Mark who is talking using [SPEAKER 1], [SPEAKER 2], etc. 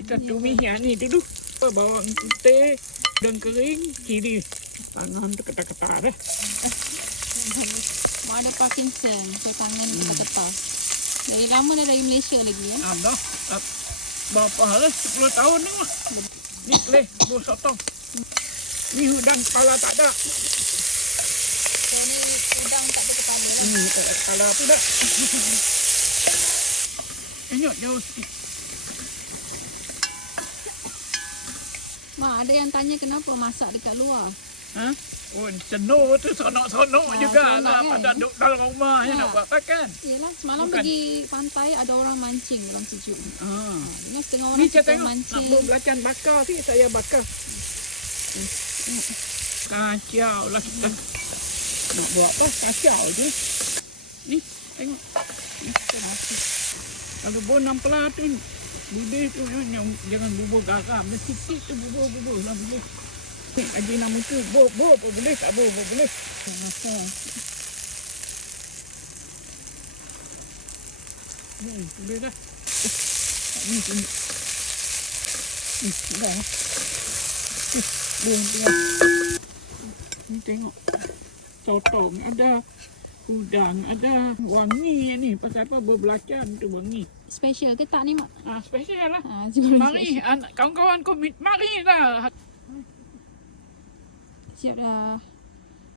[SPEAKER 1] Kita tumis yang ni dulu. Bawang putih, dan kering, cili. Tangan tu ketar-ketar eh.
[SPEAKER 2] Mak ada Parkinson, so tangan hmm. ketal. Dari lama dah dari Malaysia lagi ya.
[SPEAKER 1] Ada. ah, Berapa hari? 10 tahun ni mah. Ni kelih, bus sotong. Ni udang kepala tak ada.
[SPEAKER 2] So ni udang tak ada kepala lah.
[SPEAKER 1] Ini tak ada kepala tu dah. Enyok jauh sikit.
[SPEAKER 2] Mak ada yang tanya kenapa masak dekat luar.
[SPEAKER 1] Ha? Oh, senur tu sonok-sonok
[SPEAKER 2] Ah,
[SPEAKER 1] juga lah.
[SPEAKER 2] kan?
[SPEAKER 1] Pada duduk dalam rumah je
[SPEAKER 2] Ah.
[SPEAKER 1] nak buat makan.
[SPEAKER 2] Yelah, semalam
[SPEAKER 1] Bukan.
[SPEAKER 2] pergi pantai ada orang mancing dalam sejuk.
[SPEAKER 1] Ha.
[SPEAKER 2] Nah, setengah
[SPEAKER 1] Ni
[SPEAKER 2] orang
[SPEAKER 1] saya
[SPEAKER 2] suka
[SPEAKER 1] tengok nak
[SPEAKER 2] mancing.
[SPEAKER 1] buat belacan bakar ni saya bakar. Kacau lah kita. Nak buat apa? Kacau je. Ni tengok. Ni. Kalau bonam pelah tu tu yang jangan bubur garam. Dia sikit tu bubur-bubur lah boleh. Ni aji nama tu bubur pun boleh tak bubur boleh. Masa. Hmm, boleh dah. Ni sini. Ni dah. Ni tengok. Ni tengok. Sotong ada. Udang ada. Wangi ni. Pasal apa berbelacan tu wangi.
[SPEAKER 2] Special ke tak ni mak?
[SPEAKER 1] Ah, special lah.
[SPEAKER 2] Ha, sebelum
[SPEAKER 1] Mari kawan-kawan kau mit- mari lah.
[SPEAKER 2] Siap dah.